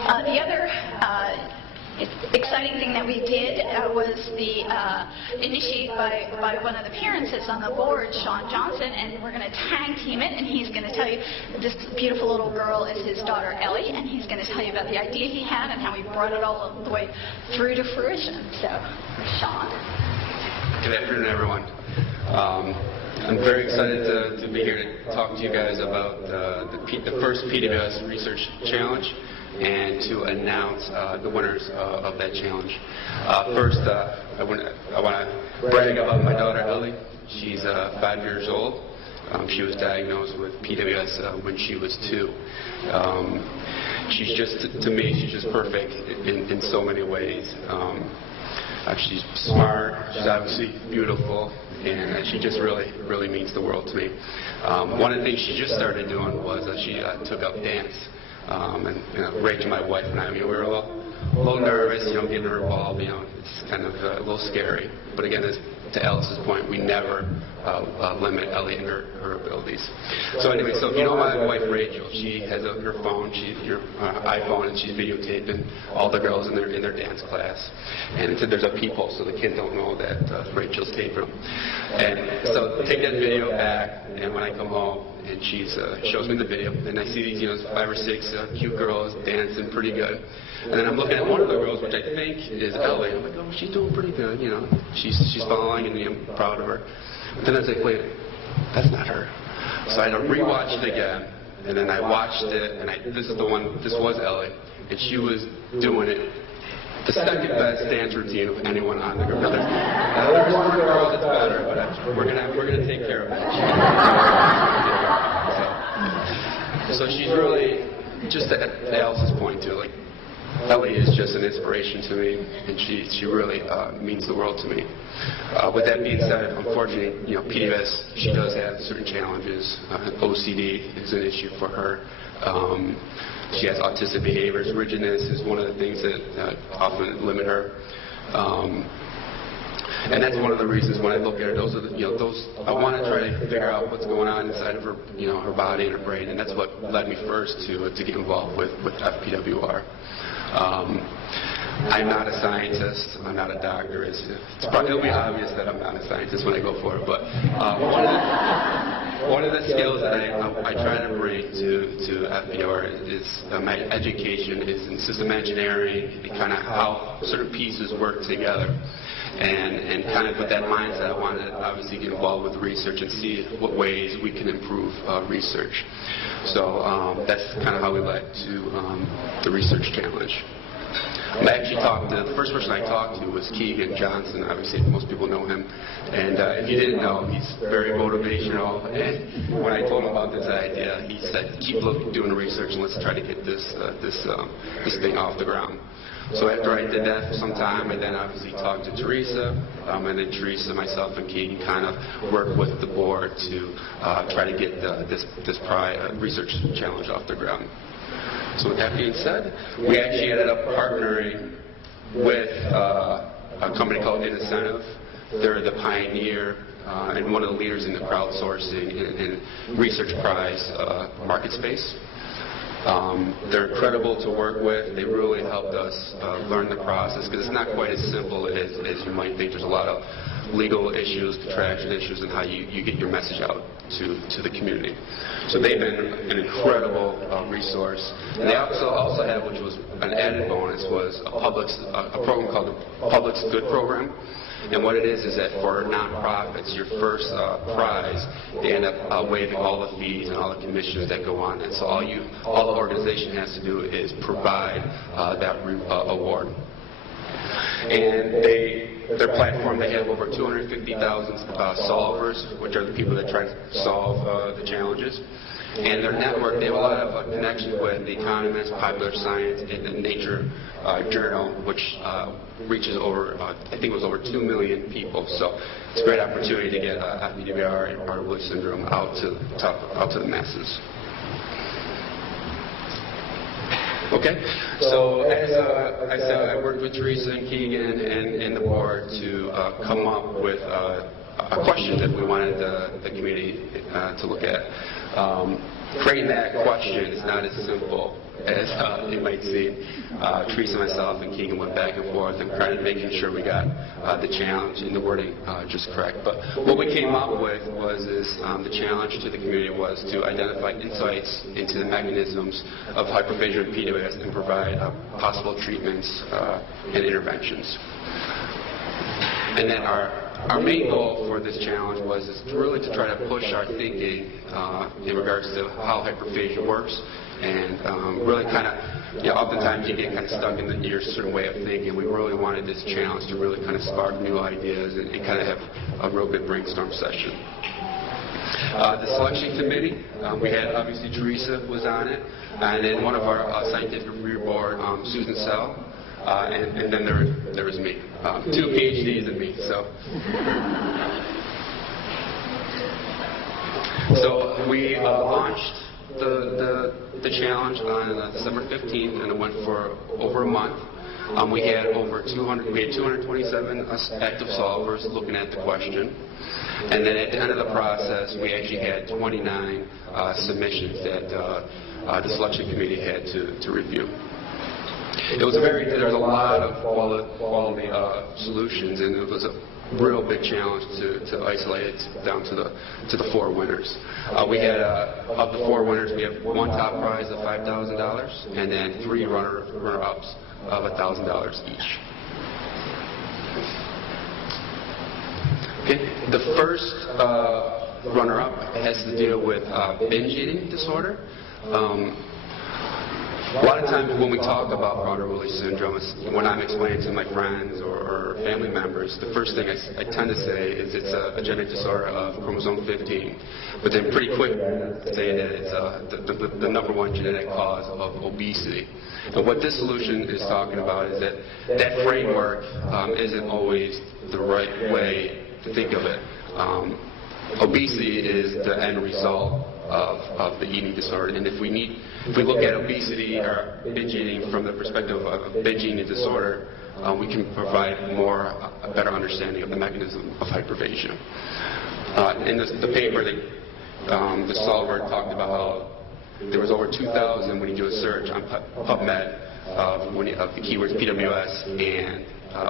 The other exciting thing that we did was initiated by one of the parents that's on the board, Sean Johnson, and we're going to tag team it, and he's going to tell you this beautiful little girl is his daughter Ellie, and he's going to tell you about the idea he had and how he brought it all the way through to fruition. So, Sean. Good afternoon, everyone. I'm very excited to be here to talk to you guys about the first PWS Research Challenge and to announce the winners of that challenge. First, I want to brag about my daughter Ellie. She's 5 years old. She was diagnosed with PWS when she was 2. She's just, to me, she's just perfect in so many ways. She's smart, she's obviously beautiful, and she just really means the world to me. One of the things she just started doing was she took up dance. And Rachel, my wife, and I, we were a little nervous, getting her involved. It's kind of a little scary. But again, to Alice's point, we never limit Ellie and her abilities. So anyway, so if you know my wife Rachel, she has her phone, her iPhone, and she's videotaping all the girls in their dance class. And there's a peephole, so the kids don't know that Rachel's taping them. And so take that video back, and when I come home, and she shows me the video, and I see these 5 or 6 cute girls dancing pretty good. And then I'm looking at one of the girls, which I think is Ellie. I'm like, oh, she's doing pretty good, She's following, and I'm proud of her. But then I was like, wait, that's not her. So I had to rewatch it again, and then I watched it, and this was Ellie, and she was doing it. The second best dance routine of anyone on the group. Now, there's one girl that's better, but we're gonna take care of it. So she's really, just to Alice's point too, like, Ellie is just an inspiration to me, and she really means the world to me. With that being said, unfortunately, PWS, she does have certain challenges. OCD is an issue for her. She has autistic behaviors. Rigidness is one of the things that often limit her. And that's one of the reasons when I look at her, those I want to try to figure out what's going on inside of her, her body and her brain, and that's what led me first to get involved with FPWR. I'm not a scientist. I'm not a doctor. It'll be obvious that I'm not a scientist when I go for it. But one of the skills that I try to bring to FPWR is my education is in system engineering and kind of how certain pieces work together. And kind of with that mindset, I wanted to obviously get involved with research and see what ways we can improve research. So that's kind of how we led to the research challenge. I actually the first person I talked to was Keegan Johnson. Obviously, most people know him. And if you didn't know, he's very motivational. And when I told him about this idea, he said, keep doing research and let's try to get this thing off the ground. So after I did that for some time, I then obviously talked to Teresa, and then Teresa, myself, and Keegan kind of worked with the board to try to get this research challenge off the ground. So with that being said, we actually ended up partnering with a company called Incentive. They're the pioneer and one of the leaders in the crowdsourcing and research prize market space. They're incredible to work with. They really helped us learn the process because it's not quite as simple as you might think. There's a lot of legal issues, contraction issues, and how you get your message out to the community. So they've been an incredible resource. And they also have, which was an added bonus, was a program called the Public's Good Program. And what it is that for nonprofits, your first prize, they end up waiving all the fees and all the commissions that go on. And so all the organization has to do is provide that award. And their platform, they have over 250,000 solvers, which are the people that try to solve the challenges. And their network, they have a lot of connection with The Economist, Popular Science, and the Nature Journal, which reaches over, I think it was over 2 million people. So it's a great opportunity to get FPWR and Prader-Willi syndrome out to the masses. Okay, so as I said, I worked with Teresa and Keegan and the board to come up with a question that we wanted the community to look at. creating that question is not as simple as it might seem. Teresa, myself, and Keegan went back and forth and kind of making sure we got the challenge and the wording just correct. But what we came up with was the challenge to the community was to identify insights into the mechanisms of hyperphagia and PWS and provide possible treatments and interventions. And then our main goal for this challenge was really to try to push our thinking in regards to how hyperphagia works, and really kind of, oftentimes you get kind of stuck in your certain way of thinking. We really wanted this challenge to really kind of spark new ideas and kind of have a real good brainstorm session. The selection committee, we had obviously Teresa was on it, and then one of our scientific review board, Susan Sell. And then there was me, 2 PhDs and me. So we launched the challenge on December 15th, and it went for over a month. We had 227 active solvers looking at the question, and then at the end of the process, we actually had 29 submissions that the selection committee had to review. There was a lot of quality solutions, and it was a real big challenge to isolate it down to the 4 winners. We had of the 4 winners, we have 1 top prize of $5,000, and then 3 runner-ups of $1,000 each. Okay, the first runner-up has to deal with binge eating disorder. A lot of times when we talk about Prader-Willi syndrome, when I'm explaining to my friends or family members, the first thing I tend to say is it's a genetic disorder of chromosome 15. But then pretty quick say that it's the number 1 genetic cause of obesity. And what this solution is talking about is that framework isn't always the right way to think of it. Obesity is the end result of the eating disorder, and if we look at obesity or binge eating from the perspective of binge eating disorder, we can provide a better understanding of the mechanism of hyperphagia. In the paper, the solver talked about how there was over 2,000 when you do a search on PubMed of the keywords PWS and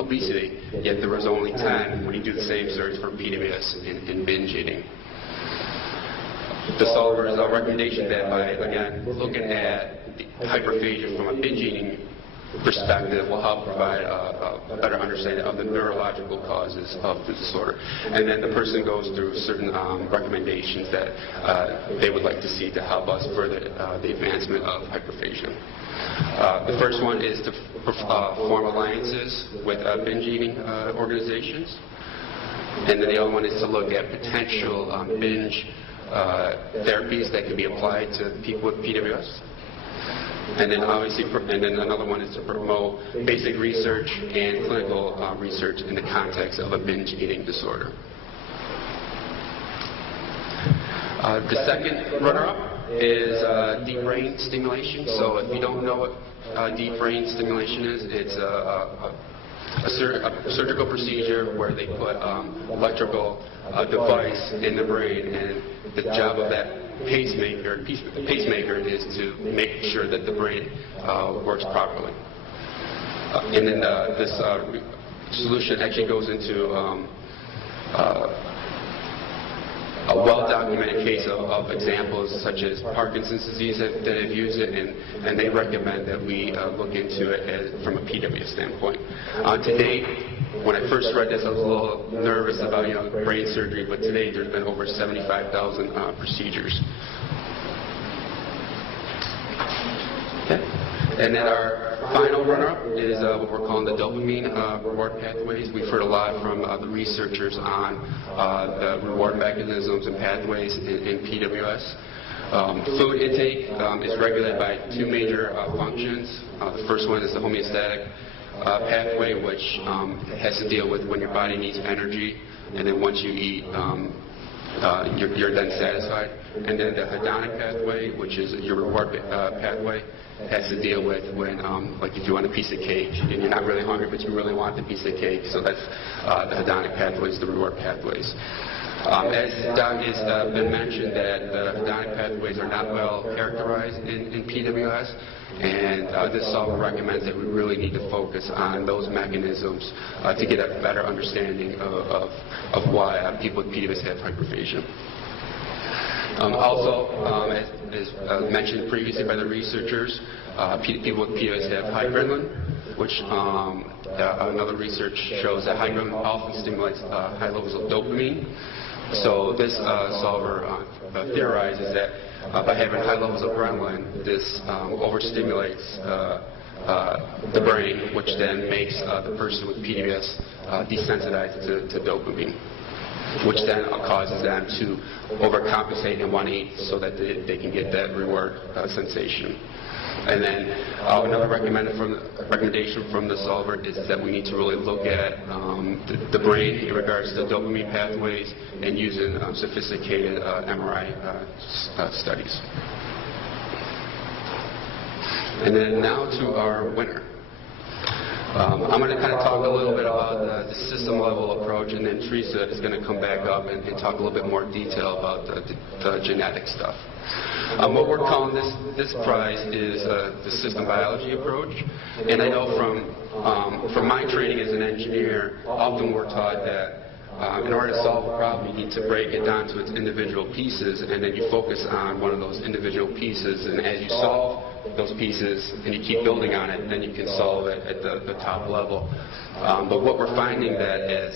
obesity, yet there was only 10 when you do the same search for PWS and binge eating. The solver's recommendation that by, again, looking at hyperphagia from a binge eating perspective will help provide a better understanding of the neurological causes of the disorder. And then the person goes through certain recommendations that they would like to see to help us further the advancement of hyperphagia. The first one is to form alliances with binge eating organizations. And then the other one is to look at potential binge therapies that can be applied to people with PWS. And then another one is to promote basic research and clinical research in the context of a binge eating disorder. The second runner-up is deep brain stimulation. So if you don't know what deep brain stimulation is, it's a surgical procedure where they put electrical device in the brain, and the job of that pacemaker is to make sure that the brain works properly. And then this solution actually goes into a well-documented case of examples such as Parkinson's disease that have used it, and they recommend that we look into it from a PWS standpoint. To date, when I first read this, I was a little nervous about brain surgery, but today there's been over 75,000 procedures. Okay. And then our final runner-up is what we're calling the dopamine reward pathways. We've heard a lot from the researchers on the reward mechanisms and pathways in PWS. Food intake is regulated by 2 major functions. The first one is the homeostatic pathway, which has to deal with when your body needs energy, and then once you eat, you're then satisfied. And then the hedonic pathway, which is your reward pathway, has to deal with when, like if you want a piece of cake and you're not really hungry but you really want the piece of cake. So that's the hedonic pathways, the reward pathways. As Doug has been mentioned, that the hedonic pathways are not well characterized in PWS, and this solver recommends that we really need to focus on those mechanisms to get a better understanding of why people with PWS have hyperphagia. Also, as mentioned previously by the researchers, people with PWS have high adrenaline, which another research shows that high adrenaline often stimulates high levels of dopamine. So this solver theorizes that by having high levels of adrenaline, this overstimulates the brain, which then makes the person with PWS desensitized to dopamine, which then causes them to overcompensate and want to eat so that they can get that reward sensation. And then another recommendation from the solver is that we need to really look at the brain in regards to dopamine pathways and using sophisticated MRI studies. And then now to our winner. I'm going to kind of talk a little bit about the system-level approach, and then Teresa is going to come back up and talk a little bit more detail about the genetic stuff. What we're calling this prize is the system biology approach, and I know from my training as an engineer, often we're taught that in order to solve a problem, you need to break it down to its individual pieces, and then you focus on one of those individual pieces, and as you solve those pieces and you keep building on it, then you can solve it at the top level. But what we're finding that is,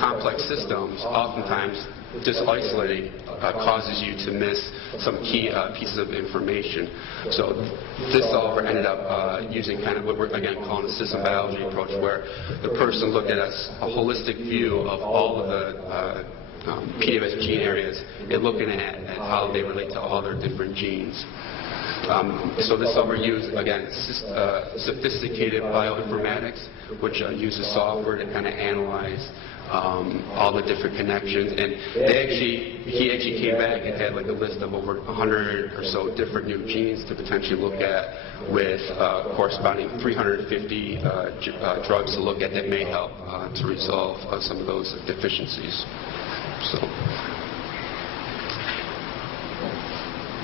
complex systems, oftentimes just isolating causes you to miss some key pieces of information. So this solver ended up using kind of what we're again calling a system biology approach, where the person looked at a holistic view of all of the PWS gene areas and looking at how they relate to all their different genes. So this solver used, again, sophisticated bioinformatics, which uses software to kind of analyze all the different connections. And he actually came back and had like a list of over 100 or so different new genes to potentially look at, with corresponding 350 drugs to look at that may help to resolve some of those deficiencies. So,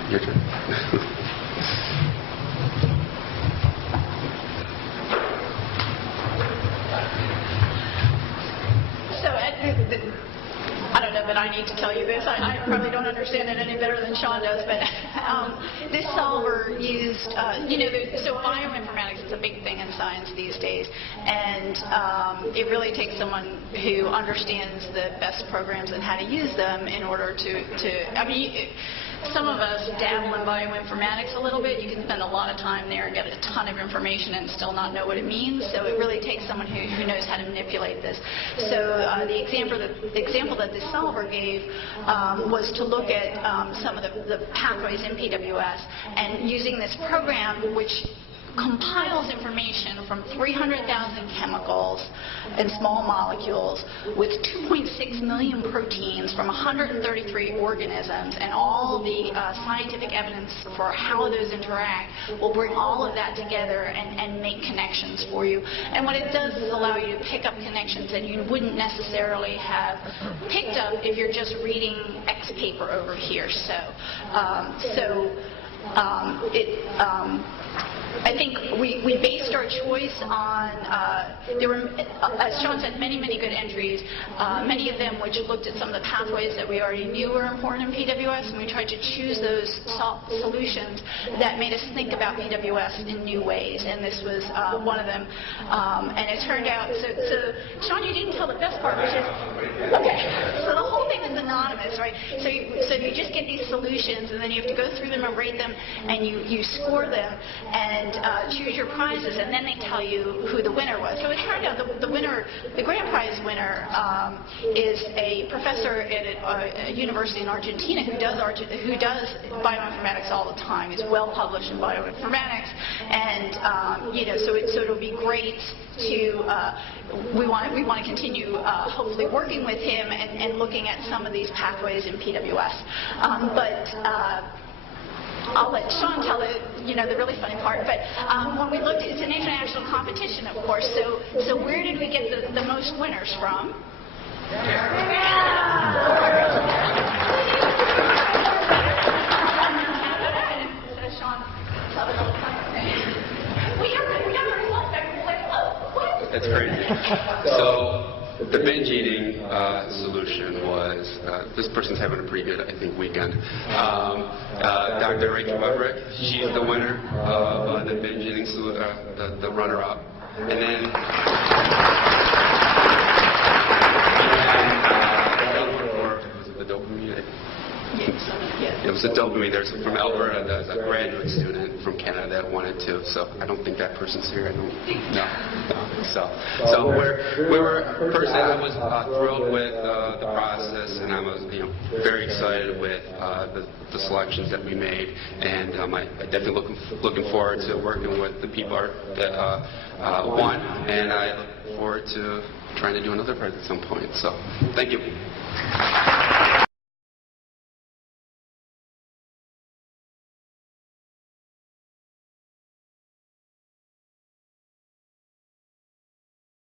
your turn. I don't know that I need to tell you this. I probably don't understand it any better than Sean does, but this solver used, so bioinformatics is a big thing in science these days, and it really takes someone who understands the best programs and how to use them in order some of us dabble in bioinformatics a little bit. You can spend a lot of time there and get a ton of information and still not know what it means. So it really takes someone who knows how to manipulate this. So the example that this solver gave was to look at some of the pathways in PWS, and using this program which compiles information from 300,000 chemicals and small molecules with 2.6 million proteins from 133 organisms, and all the scientific evidence for how those interact will bring all of that together and make connections for you. And what it does is allow you to pick up connections that you wouldn't necessarily have picked up if you're just reading X paper over here. I think we based our choice on, there were, as Sean said, many good entries, many of them which looked at some of the pathways that we already knew were important in PWS, and we tried to choose those solutions that made us think about PWS in new ways, and this was one of them. And it turned out, so Sean, you didn't tell the best part, which is, okay, so the whole thing is anonymous, right? So you just get these solutions, and then you have to go through them and rate them, and you score them, and choose your prizes, and then they tell you who the winner was. So it turned out the winner, the grand prize winner, is a professor at a university in Argentina who does bioinformatics all the time. He's well published in bioinformatics, and so it'll be great to. We want to continue hopefully working with him and looking at some of these pathways in PWS, I'll let Sean tell the really funny part. But when we looked, it's an international competition, of course. So where did we get the most winners from? That's crazy. So the binge eating solution was, this person's having a pretty good, I think, weekend. Dr. Rachel Everett, she's the winner of the binge eating solution, the runner-up. And then the dopamine. It was a dopamine. There's from Alberta, there's a graduate student from Canada that wanted to. So I don't think that person's here. I don't. No. So I was thrilled with the process, and I was very excited with the selections that we made, and I definitely looking forward to working with the people that won, and I look forward to trying to do another prize at some point. So thank you.